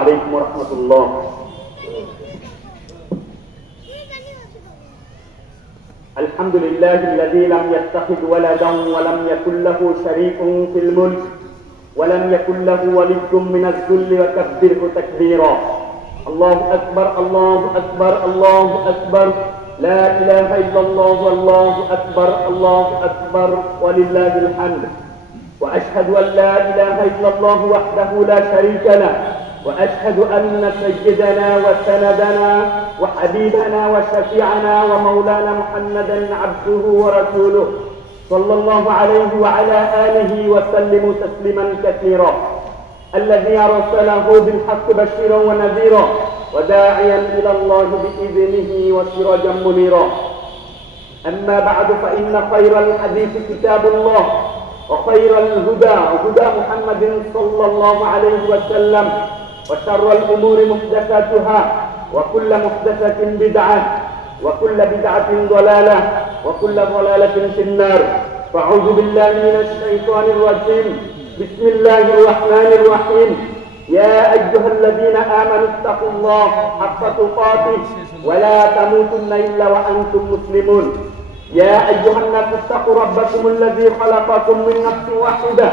عليكم ورحمة الله. الحمد لله الذي لم يتخذ ولدا ولم يكن له شريك في الملك ولم يكن له ولي من الذل وكبره تكبيرا. الله أكبر الله أكبر الله أكبر. لا إله إلا الله والله أكبر الله أكبر. ولله الحمد. وأشهد أن لا إله إلا الله وحده لا شريك له. وأشهد أن سيدنا وسندنا وحبيبنا وشفيعنا ومولانا محمدا عبده ورسوله صلى الله عليه وعلى آله وسلم تسليما كثيرا. الذي أرسله بالحق بشيرا ونذيرا وداعيا إلى الله بإذنه وسراجا منيرا. أما بعد فإن خير الحديث كتاب الله وخير الهدى هدى محمد صلى الله عليه وسلم. وشر الأمور محدثاتها وكل محدثة بدعة وكل بدعة ضلالة وكل ضلالة في النار. فأعوذ بالله من الشيطان الرجيم. بسم الله الرحمن الرحيم. يا أيها الذين آمنوا اتقوا الله حق تقاته ولا تموتن إلا وأنتم مسلمون. يا أيها الناس اتقوا ربكم الذي خلقكم من نفس واحدة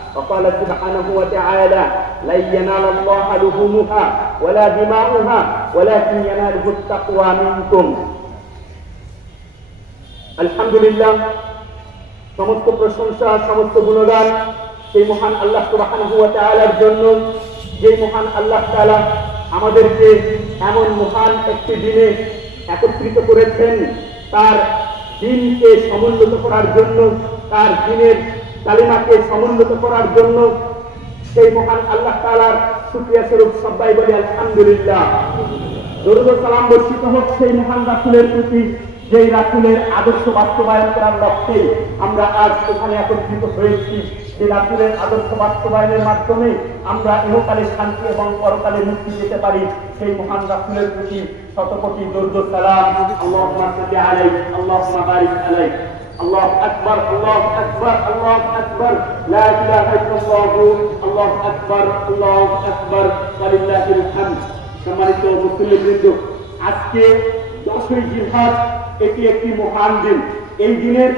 وقال سبحانه وتعالى لن ينال الله لحومها ولا دماؤها ولكن يناله التقوى منكم আলহামদুলিল্লাহ সমস্ত প্রশংসা সমস্ত গুণগান সেই মহান আল্লাহ সুবহানাহু ওয়া তাআলার জন্য যে মহান আল্লাহ তাআলা আমাদেরকে এমন মহান একটি দিনে একত্রিত করেছেন তার দিনকে সমুন্নত করার জন্য তার দিনের কালিমাকে সমুন্নত করার জন্য সেই মহান আল্লাহ তাআলার শুকরিয়া স্বরূপ সবাই বলি আলহামদুলিল্লাহ। দরুদ সালাম বর্ষিত হোক সেই মহান রাসূলের প্রতি, যেই রাসূলের আদর্শ বাস্তবায়ন করার লক্ষ্যে আমরা আজ ওখানে একত্রিত হয়েছি। সেই রাসূলের আদর্শ বাস্তবায়নের মাধ্যমে আমরা ইহকালে শান্তি এবং পরকালে মুক্তি পেতে পারি। সেই মহান রাসূলের প্রতি শতকোটি দরুদ সালাম। আলাইহি, আল্লাহুম্মা বারিক আলাইহি। الله أكبر الله أكبر الله أكبر لا إله إلا الله الله أكبر الله أكبر ولله الحمد সম্মানিত মুসলিমবৃন্দ আজকে দশই জিহাদ এটি একটি মহান দিন এই দিনের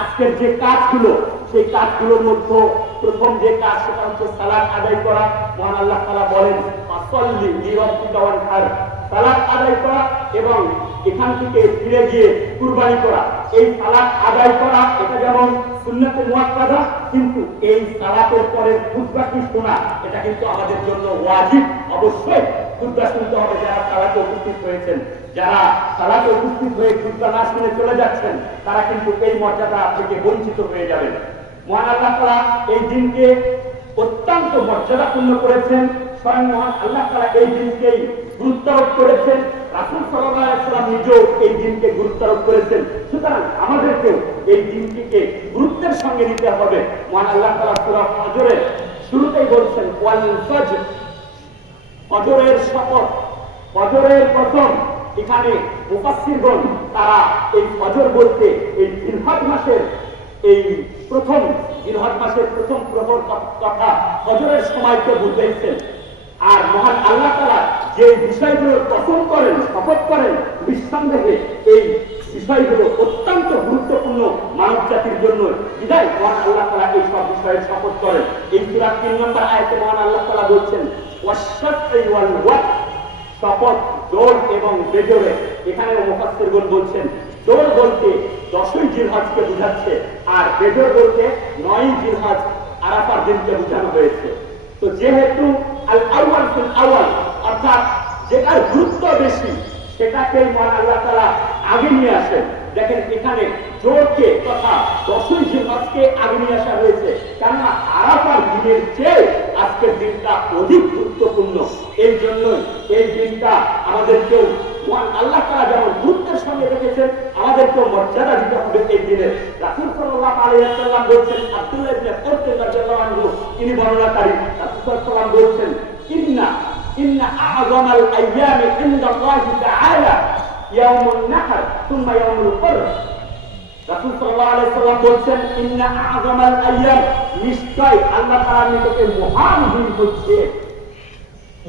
আজকের যে কাজগুলো সেই কাজগুলোর মধ্যে প্রথম যে কাজ সেটা হচ্ছে সালাদ আদায় করা মহান আল্লাহ তাআলা বলেন ফাসাল্লি লিরাব্বিকা ওয়ানহার সালাদ আদায় করা এবং এখান থেকে ফিরে গিয়ে কুরবানি করা, এই সালাদ আদায় করা, এটা যেমন সুন্নাতে মুআক্কাদা, কিন্তু এই সালাতের পরে খুতবাটি শোনা, এটা কিন্তু আমাদের জন্য ওয়াজিব। অবশ্যই খুতবা শুনতে হবে যারা সালাতে উপস্থিত হয়েছেন। যারা সালাতে উপস্থিত হয়ে খুতবা না শুনে চলে যাচ্ছেন, তারা কিন্তু এই মর্যাদা থেকে বঞ্চিত হয়ে যাবেন। মহান আল্লাহ তাআলা এই দিনকে অত্যন্ত মর্যাদাপূর্ণ করেছেন। স্বয়ং মহান আল্লাহ তাআলা এই দিনকেই গুরুত্বারোপ করেছেন। রাসূল আলাইহি নিজেও এই দিনকে গুরুত্বারোপ করেছেন। সুতরাং আমাদেরকেও এই দিনটিকে গুরুত্বের সঙ্গে নিতে হবে। মহান আল্লাহ তাআলা সূরা ফজরের শুরুতেই বলছেন ফজর। ফজরের শপথ, ফজরের প্রথম এখানে মুফাসসিরগণ তারা এই ফজর বলতে এই জিলহজ মাসের এই প্রথম জিলহজ মাসের প্রথম প্রহর কথা ফজরের সময়কে বুঝাইছেন। আর মহান আল্লাহ তাআলা যে বিষয়গুলো কসম করেন শপথ করেন, নিঃসন্দেহে এই বিষয়গুলো অত্যন্ত গুরুত্বপূর্ণ মানব জাতির জন্য বিদায় মহান আল্লাহ তাআলা এই সব বিষয়ের শপথ করেন। এই সূরা তিন নম্বর আয়াতে মহান আল্লাহ তাআলা বলছেন শপথ জোর এবং বেজোরে এখানে মুফাসসিরগণ বলছেন জোর বলতে দশই জিলহজকে বোঝাচ্ছে আর বেজোর বলতে নয় জিলহজ আরাফার দিনকে বোঝানো হয়েছে। তো যেহেতু আল আউয়াল আউয়াল, অর্থাৎ যেটার গুরুত্ব বেশি, সেটাকে আল্লাহ তাআলা আগে নিয়ে আসেন। দেখেন, এখানে জোরকে তথা দশই আগে নিয়ে আসা হয়েছে। কেননা আরাফার দিনের চেয়ে আজকের দিনটা অধিক গুরুত্বপূর্ণ। এই জন্য এই দিনটা আমাদেরকেও আল্লাহ তাআলা যেমন গুরুত্বের সঙ্গে রেখেছেন আমাদেরকে মর্যাদা দিতে হবে এই দিনে। রাসূল সাল্লাল্লাহু আলাইহি ওয়াসাল্লাম বলছেন, আব্দুল্লাহ ইবনে কুরতুল রাদিয়াল্লাহু তিনি বর্ণনাকারী। রাসূল আলাইহি বলছেন, ইন্না ইন্না আ'যামাল আইয়ামি ইনদাল্লাহি তাআলা ইয়াউমুন নাহর সুম্মা ইয়াউমুল কদর রাসূল সাল্লাল্লাহু আলাইহি সাল্লাম বলছেন, ইন্না আ'যামাল আইয়াম, নিশ্চয় আল্লাহ তাআলার নিকটে মহান দিন হচ্ছে।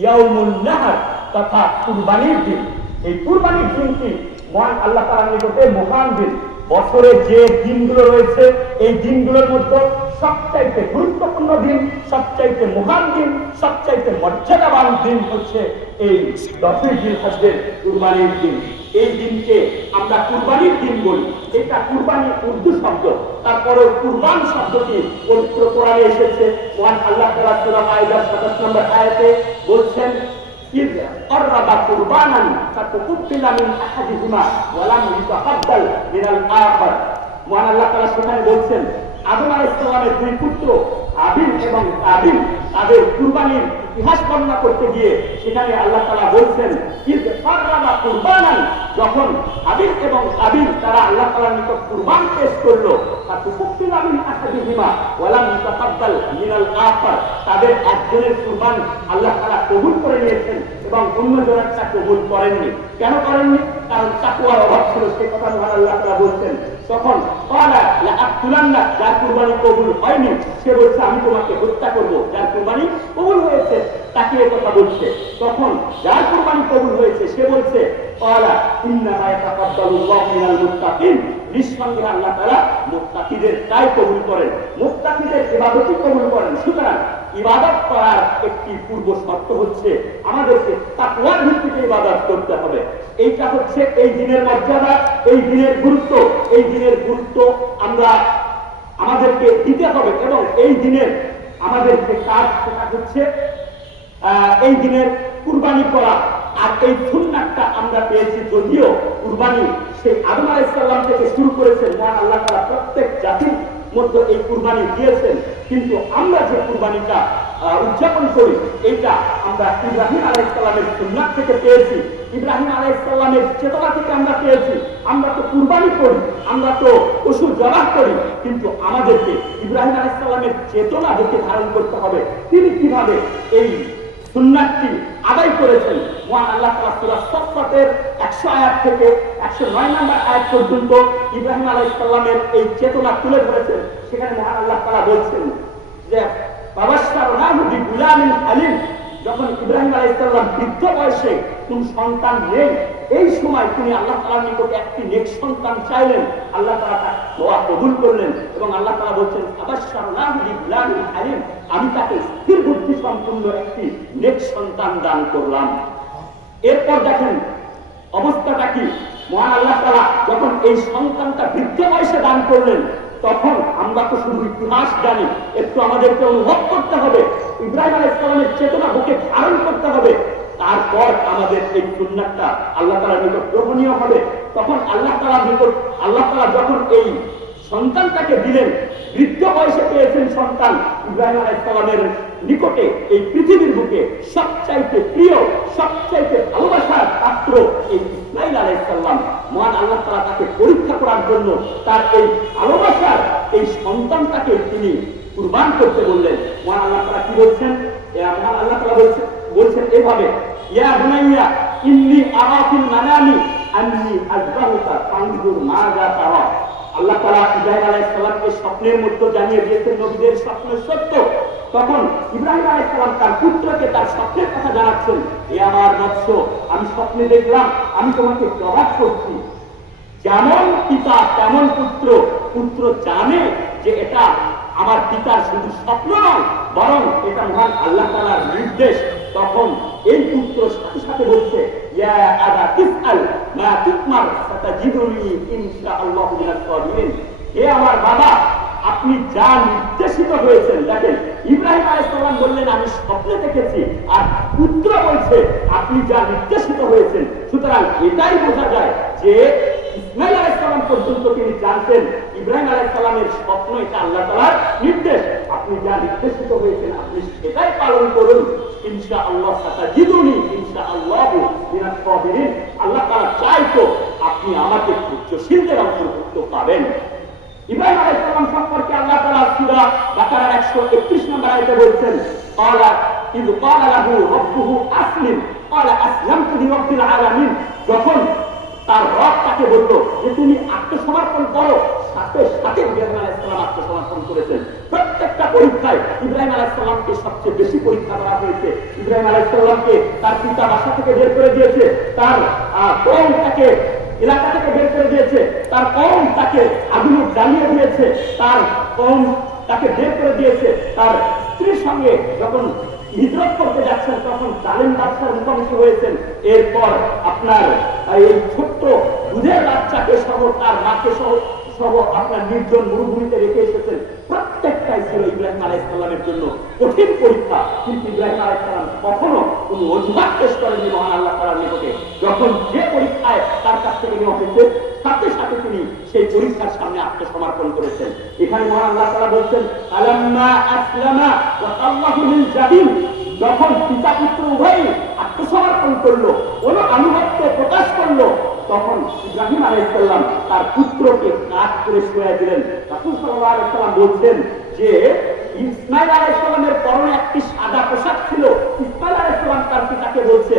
ইয়াউমুন নাহর তথা কুরবানির দিন। এই কুরবানির দিনটি মহান আল্লাহ তাআলার নিকটে মহান দিন। বছরে যে দিনগুলো রয়েছে, এই দিনগুলোর মধ্যে সবচাইতে গুরুত্বপূর্ণ দিন, সবচাইতে মহান দিন, সবচাইতে মর্যাদাবান দিন হচ্ছে এই দশই দিন হজ্জের কুরবানির দিন। এই দিনকে আমরা কুরবানির দিন বলি। এটা কুরবানি উর্দু শব্দ। তারপরে কুরবান শব্দটি পবিত্র কোরআনে এসেছে। মহান আল্লাহ তাআলা সূরা মাইদার 27 নম্বর আয়াতে বলছেন إذ قرب قربانا فتقبل من أحدهما ولم يتقبل من الآخر মহান আল্লাহ তাআলা সেখানে বলছেন আদম আলাইহিস সালামের দুই পুত্র আবিল এবং কাবিল তাদের কুরবানির ইতিহাস বর্ণনা করতে গিয়ে সেখানে আল্লাহ তাআলা বলছেন কুরবানান যখন আবিল এবং কাবিল তারা আল্লাহ তাআলার নিকট কুরবান পেশ করল তাদের একজনের কুরবান আল্লাহ তাআলা কবুল করে নিয়েছেন এবং অন্য জনেরটা কবুল করেননি। কেন করেননি? কারণ তাকওয়ার অভাব ছিল, সে কথা আল্লাহ তাআলা বলছেন। তখন লাআকুলান্না যার কুরবানি কবুল হয়নি, সে বলছে, আমি তোমাকে হত্যা করব যার কুরবানি কবুল হয়েছে, তাকে এ কথা বলছে। তখন যার কুরবানি কবুল হয়েছে, সে বলছে আল্লাহ তাআলা মুত্তাকিদের তাই কবুল করেন। মুত্তাকিদের ইবাদতই কবুল করেন। সুতরাং ইবাদত করার একটি পূর্ব শর্ত হচ্ছে আমাদেরকে তাকওয়ার ভিত্তিতে ইবাদত করতে হবে। এইটা হচ্ছে এই দিনের মর্যাদা, এই দিনের গুরুত্ব। এই দিনের গুরুত্ব আমরা আমাদেরকে দিতে হবে এবং এই দিনের আমাদের যে কাজ সেটা হচ্ছে এই দিনের কুরবানি করা। আর এই সুন্নাতটা আমরা পেয়েছি যদিও কুরবানি সেই আদম আলাইসাল্লাম থেকে শুরু করেছেন মহান আল্লাহ তাআলা প্রত্যেক জাতির মধ্যে এই কুরবানি দিয়েছেন। কিন্তু আমরা যে কুরবানিটা উদযাপন করি, এইটা আমরা ইব্রাহিম আলাইসাল্লামের সুন্নাত থেকে পেয়েছি। ইব্রাহিম আলাইসাল্লামের চেতনা থেকে আমরা পেয়েছি। আমরা তো কুরবানি করি, আমরা তো পশু জবাহ করি, কিন্তু আমাদেরকে ইব্রাহিম আলাইসাল্লামের চেতনা দেখে ধারণ করতে হবে। তিনি কীভাবে এই সুন্নাতটি আদায় করেছেন। মহান আল্লাহ তাআলা সূরা সফফাতের 100 আয়াত থেকে 109 নম্বর আয়াত পর্যন্ত ইব্রাহিম আলাইহিস সালামের এই চেতনা তুলে ধরেছেন। সেখানে মহান আল্লাহ তাআলা বলছেন যে বাবাশশারনাহু বিগুলামিন আলিম যখন ইব্রাহিম আলাইহিস সালাম বৃদ্ধ বয়সে কোন সন্তান নেই, এই সময় তিনি আল্লাহ তাআলার নিকট একটি নেক সন্তান চাইলেন। আল্লাহ তাআলা তার দোয়া কবুল করলেন এবং আল্লাহ তাআলা বলছেন বাবাশশারনাহু বিগুলামিন আলিম আমি তাকে বুদ্ধি সম্পন্ন একটি নেক সন্তান দান করলাম। এরপর দেখেন, অবস্থাটা কি? মহান আল্লাহ তাআলা যখন এই সন্তানটা বৃদ্ধ বয়সে দান করলেন, তখন আমরা তো শুধু ইতিহাস জানি, একটু আমাদেরকে অনুভব করতে হবে। ইব্রাহিম আলাইহিস সালামের চেতনা বুকে ধারণ করতে হবে। তারপর আমাদের এই সুন্নাতটা আল্লাহ তাআলার নিকট গ্রহণীয় হবে। তখন আল্লাহ তাআলার নিকট, আল্লাহ তাআলা যখন এই সন্তানটাকে দিলেন, বৃদ্ধ বয়সে পেয়েছেন সন্তান ইব্রাহিম আলাইসালামের নিকটে এই পৃথিবীর বুকে সবচাইতে প্রিয়, সবচাইতে ভালোবাসার পাত্র এই ইসমাইল আলাইসাল্লাম মহান আল্লাহ তারা তাকে পরীক্ষা করার জন্য তার এই ভালোবাসার এই সন্তানটাকে তিনি কুরবান করতে বললেন। মহান আল্লাহ তারা কি বলছেন? মহান আল্লাহ তারা বলছেন বলছেন এভাবে, ইয়া বুনাইয়া, ইন্নি আরাফিল মানামি আন্নি আজবাহুকা ফানজুর মাযা তারা। আল্লাহ তাআলা ইব্রাহিম আলাইহিস সালামকে স্বপ্নের মধ্যে জানিয়ে দিয়েছেন, নবীদের স্বপ্ন সত্য। তখন ইব্রাহিম আলাইহিস সালাম তার পুত্রকে তার স্বপ্নের কথা জানাচ্ছেন, এ আমার বৎস আমি স্বপ্নে দেখলাম, আমি তোমাকে জবাব করছি। যেমন পিতা, তেমন পুত্র। পুত্র জানে যে এটা আমার পিতার শুধু স্বপ্ন নয়, বরং এটা মহান আল্লাহ তাআলার নির্দেশ। তখন এই পুত্র সাথে সাথে বলছে ইয়া আবা তিসআল মা তুকমার সাতাজিদুনি ইনশাআল্লাহু মিনাস সাবিরিন হে আমার বাবা, আপনি যা নির্দেশিত হয়েছেন, দেখেন, ইব্রাহিম আলাইসালাম বললেন, আমি স্বপ্নে দেখেছি। আর পুত্র বলছে, আপনি যা নির্দেশিত হয়েছেন। সুতরাং এটাই বোঝা যায় যে ইসমাইল আলাইসালাম পর্যন্ত তিনি জানতেন, ইব্রাহিম আলাইসালামের স্বপ্ন এটা আল্লাহ তালার নির্দেশ। আপনি যা নির্দেশিত হয়েছেন, আপনি সেটাই পালন করুন। ইনশা আল্লাহ সাতা জিদুনি ইনশা আল্লাহ আল্লাহ তালা চাই তো আপনি আমাকে ধৈর্যশীলদের অন্তর্ভুক্ত পাবেন ইব্রাহিম আলাইহিসসালাম সম্পর্কে আল্লাহ তাআলা সূরা বাকারার 131 নম্বর আয়াতে বলছেন, ক্বালা ইয ক্বালা লাহু রাব্বুহু আসলিম, ক্বালা আসলামতু লিরাব্বিল আলামিন। যখন তার রব তাকে বলল, যে তুমি আত্মসমর্পণ করো, সাথে সাথে ইব্রাহিম আলাইহিসসালাম আত্মসমর্পণ করেছেন। প্রত্যেকটা পরীক্ষায় ইব্রাহিম আলাইহিসসালামকে সবচেয়ে বেশি পরীক্ষা করা হয়েছে। ইব্রাহিম আলাইহিসসালামকে তার পিতা বাসা থেকে বের করে দিয়েছে, তার কওম তাকে এলাকা থেকে বের করে দিয়েছে, তার কম তাকে আগুনে জ্বালিয়ে দিয়েছে, তার কম তাকে বের করে দিয়েছে, তার স্ত্রীর সঙ্গে যখন হিজরত করতে যাচ্ছেন, তখন জালেম বাদশার মুখোমুখি হয়েছেন। এরপর আপনার এই ছোট্ট দুধের বাচ্চাকে সহ তার মাকে সহ সহ আপনার নির্জন মরুভূমিতে রেখে এসেছেন। প্রত্যেকটাই ছিল ইব্রাহিম আলাইসাল্লামের জন্য কঠিন পরীক্ষা। কিন্তু ইব্রাহিম আলাইসাল্লাম কখনো কোনো অজুহাত পেশ করেননি মহান আল্লাহ তালার নিকটে। যখন যে পরীক্ষায় তার কাছ থেকে নেওয়া হয়েছে, সাথে সাথে তিনি সেই পরীক্ষার সামনে আত্মসমর্পণ করেছেন। এখানে মহান আল্লাহ তালা বলছেন, আলাম্মা আসলামা ওয়া আল্লাহু যখন পিতা পুত্র উভয়ই আত্মসমর্পণ করল, কোন আনুগত্য প্রকাশ করল, তখন ইব্রাহিম আলাইসাল্লাম তার পুত্রকে কাজ করে শুয়ে দিলেন। রাসূল সাল্লাল্লাহু আলাইহি সাল্লাম বলছেন যে ইসমাইল আলাইসাল্লামের পরনে একটি সাদা পোশাক ছিল বলছে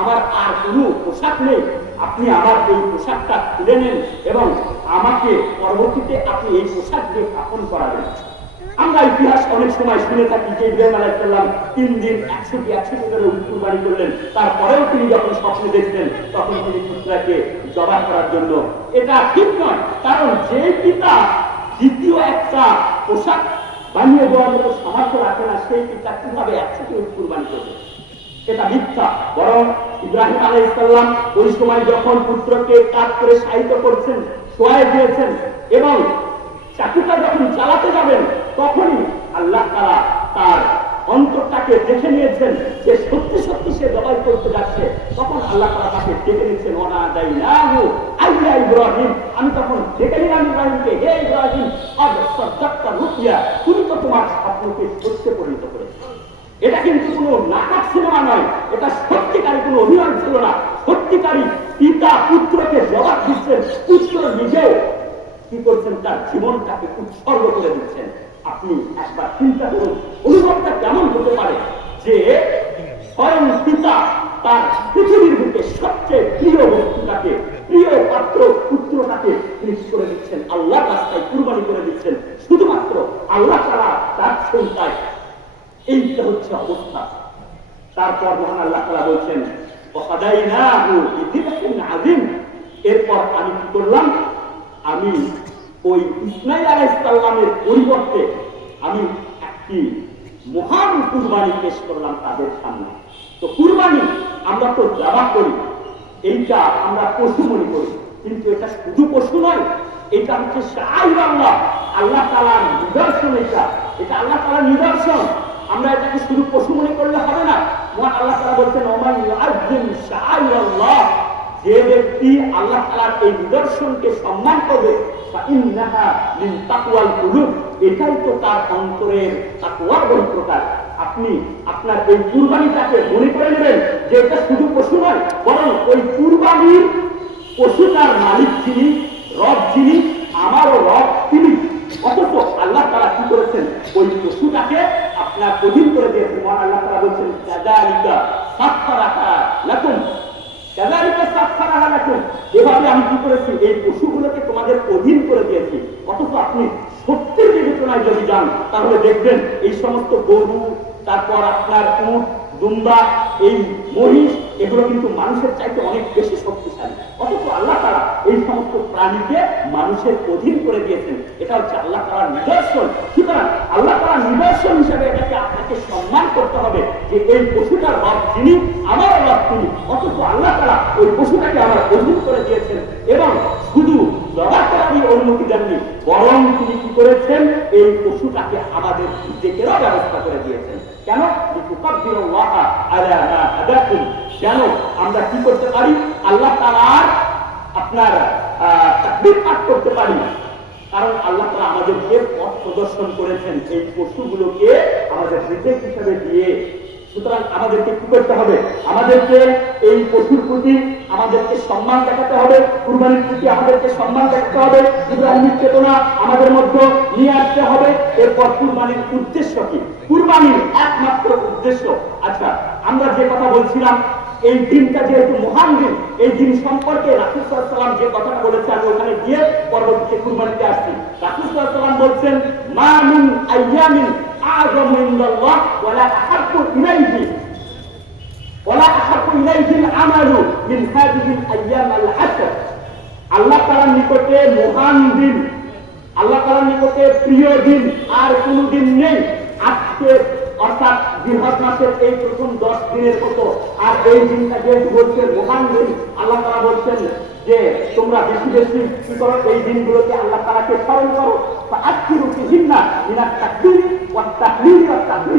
আমার আর কোনো পোশাক নেই। আপনি আমার এই পোশাকটা খুলে নেন এবং আমাকে পরবর্তীতে আপনি এই পোশাক দিয়ে স্থাপন করাবেন। আমরা ইতিহাস অনেক সময় শুনে থাকি যে তিন দিন একশোটি একশোটি করে করলেন। তারপরেও তিনি যখন স্বপ্নে দেখলেন তখন তিনি পুত্রাকে জবাই করার জন্য। এটা ঠিক নয়, কারণ যে পিতা দ্বিতীয় একটা পোশাক বানিয়ে দেওয়ার মতো সামর্থ্য রাখে না, সেই পিতা কীভাবে একশোটি কুরবানি করবে? এটা মিথ্যা। বরং ইব্রাহিম আলাইসাল্লাম ওই সময় যখন পুত্রকে কাজ করে সাহিত্য করছেন সোয়াই দিয়েছেন এবং চাকুটা যখন চালাতে যাবেন, তখনই আল্লাহ তারা তার অন্তরটাকে দেখে নিয়েছেন যে সত্যি সত্যি সে জবাই করতে যাচ্ছে, তখন আল্লাহ তারা তাকে ডেকে নিচ্ছেন ওনা দাই না আইয়া ইব্রাহিম। আমি তখন ডেকে নিলাম ইব্রাহিমকে, হে ইব্রাহিম, আজ সদ্দাক্তা রুকিয়া, তুমি তো তোমার স্বপ্নকে সত্যে পরিণত করেছ। এটা কিন্তু কোনো নাটক সিনেমা নয়, এটা সত্যিকারী কোনো অভিনয় ছিল না। সত্যিকারী পিতা পুত্রকে জবাব দিচ্ছেন, পুত্র নিজেও কি করছেন? তার জীবনটাকে উৎসর্গ করে দিচ্ছেন। আপনি একবার চিন্তা করুন, অনুভবটা কেমন হতে পারে? যে স্বয়ং পিতা তার পৃথিবীর বুকে সবচেয়ে প্রিয় বস্তুটাকে, প্রিয় পাত্র, পুত্রটাকে তিনি করে দিচ্ছেন আল্লাহ রাস্তায় কুরবানি করে দিচ্ছেন। শুধুমাত্র আল্লাহ তারা তার সন্তায় এইটা হচ্ছে অবস্থা। তারপর মহান আল্লাহ তাআলা বলছেন এরপর আমি কি করলাম? আমি ওই ইসমাইল আলাইহিস সালামের পরিবর্তে আমি একটি মহান কুরবানি পেশ করলাম তাদের সামনে। তো কুরবানি আমরা তো জবাব করি, এইটা আমরা পশু মনে করি, কিন্তু এটা শুধু পশু নয়, এটা হচ্ছে শাহির আল্লাহ আল্লাহ তালার নিদর্শন এটা এটা আল্লাহ তালার নিদর্শন। আমরা এটাকে শুধু পশু মনে করলে হবে না, মহান আল্লাহ তালা বলছেন ইউআযযিম শাআইর আল্লাহ যে ব্যক্তি আল্লাহ তাআলার এই নিদর্শনকে সম্মান করবে এটাই তো তার অন্তরের তাকওয়ার বহিঃপ্রকাশ আপনি আপনার এই কুরবানিটাকে মনে করে নেবেন যে এটা শুধু পশু নয়, বরং ওই কুরবানির পশুটার মালিক যিনি, রব যিনি, আমারও রব তিনি। অথচ আল্লাহ তারা কি করেছেন? ওই পশুটাকে আপনার অধীন করে দিয়েছেন আল্লাহ তারা বলছেন লাকুম কাযালিকা সাফারাহা লাকুম এভাবে আমি কি করেছি, এই পশুগুলোকে তোমাদের অধীন করে দিয়েছি। অথচ আপনি সত্যের বিবেচনায় যদি যান, তাহলে দেখবেন এই সমস্ত গরু, তারপর আপনার উঠ দুম্বা এই মহিষ, এগুলো কিন্তু মানুষের চাইতে অনেক বেশি শক্তিশালী। অথচ আল্লাহ এই সমস্ত প্রাণীকে মানুষের অধীন করে দিয়েছেন। এটা হচ্ছে আল্লাহ তালার নিদর্শন। সুতরাং আল্লাহ তালার নিদর্শন হিসেবে এটাকে আপনাকে সম্মান করতে হবে যে এই পশুটার রব যিনি, আমার রব তিনি। অথচ আল্লাহ তারা ওই পশুটাকে আমার অধীন করে দিয়েছেন এবং শুধু করারই অনুমতি দেননি, বরং তিনি কি করেছেন? এই পশুটাকে আমাদের ডেকেরও ব্যবস্থা করে দিয়েছেন। কেন আমরা কি করতে পারি? আল্লাহ তাআলার আপনার তাকবীর পাঠ করতে পারি। কারণ আল্লাহ তাআলা আমাদেরকে পথ প্রদর্শন করেছেন। এই পশুগুলোকে আমাদের রিজেক্ট হিসেবে দিয়ে। সুতরাং আমাদেরকে কি করতে হবে? আমাদেরকে এই পশুর প্রতি আমাদেরকে সম্মান দেখাতে হবে। কুরবানির প্রতি আমাদেরকে সম্মান দেখাতে হবে। ইব্রাহিমের চেতনা আমাদের মধ্যে নিয়ে আসতে হবে। এরপর কুরবানির উদ্দেশ্য কি? কুরবানির একমাত্র উদ্দেশ্য। আচ্ছা আমরা যে কথা বলছিলাম এই দিনটা যেহেতু মহান দিন, এই দিন সম্পর্কে রাসুল সাল্লাম যে কথাটা বলেছে আমি ওখানে গিয়ে পরবর্তীতে কুরবানিতে আসছি। রাসুল সাল্লাম বলছেন, মা মিন আইয়ামিন মিন আল্লাহ মহান দিন, আল্লাহ প্রিয় দিন আর কোনো দিন নেই। আজকে অর্থাৎ বৃহৎ মাসের এই প্রথম দশ দিনের মতো আর এই দিনটা যেহেতু বলছে মহান দিন, আল্লাহ তারা বলছেন যে তোমরা বেশি বেশি কি করো? এই দিনগুলোতে আল্লাহ তালাকে স্মরণ করো। আজকের উঠে না মিনার চাকরি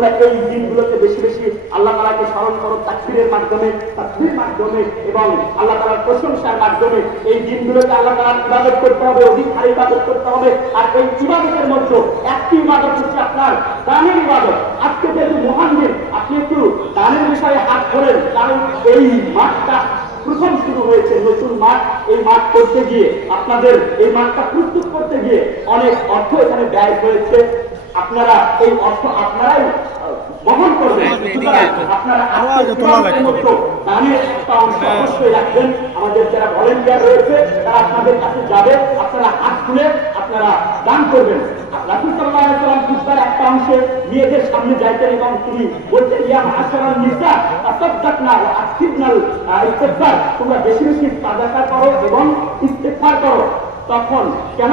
তোমরা এই দিনগুলোতে বেশি বেশি আল্লাহ তালাকে স্মরণ করো তাকবীরের মাধ্যমে তাকবীর মাধ্যমে এবং আল্লাহ তালার প্রশংসার মাধ্যমে। এই দিনগুলোতে আল্লাহ তালার ইবাদত করতে হবে অধিকার ইবাদত করতে হবে। আর এই ইবাদতের মধ্যে একটি ইবাদত হচ্ছে আপনার দানের ইবাদত। আজকে যেহেতু মহান দিন, আপনি একটু দানের বিষয়ে হাত ধরেন, কারণ এই মাঠটা প্রথম শুরু হয়েছে, নতুন মাঠ। এই মাঠ করতে গিয়ে আপনাদের এই মাঠটা প্রস্তুত করতে গিয়ে অনেক অর্থ এখানে ব্যয় হয়েছে। আপনারা এই অর্থ আপনারাই বহন করবেন। আপনারা দানের একটা অংশ অবশ্যই রাখবেন। আমাদের যারা ভলেন্টিয়ার রয়েছে তারা আপনাদের কাছে যাবে। আপনারা হাত তুলে আপনারা দান করবেন। রাসুল সাল্লাল্লাহু আলাইহি সাল্লাম খুতবার একটা অংশে মেয়েদের সামনে যাইতেন এবং তিনি বলতেন ইয়া মাশারাল নিসা তাসাদদাকনা ওয়া আকসিবনাল ইস্তিগফার। তোমরা বেশি বেশি সাদাকা করো এবং ইস্তিগফার করো। তখন কেন?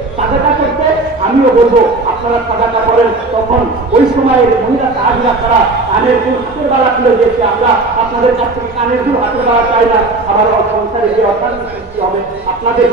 সাদাকা করতে আমিও বলব, আপনারা সাজাটা করেন। তখন ওই সময়ের মহিলা সাহাবিরা তারা কানের দুল হাতের বেলা খুলে দিয়েছে। আমরা আপনাদের কাছ থেকে কানের দুল হাতের বেলা চাই না। আবার সংসারে যে অশান্তি সৃষ্টি হবে। আপনাদের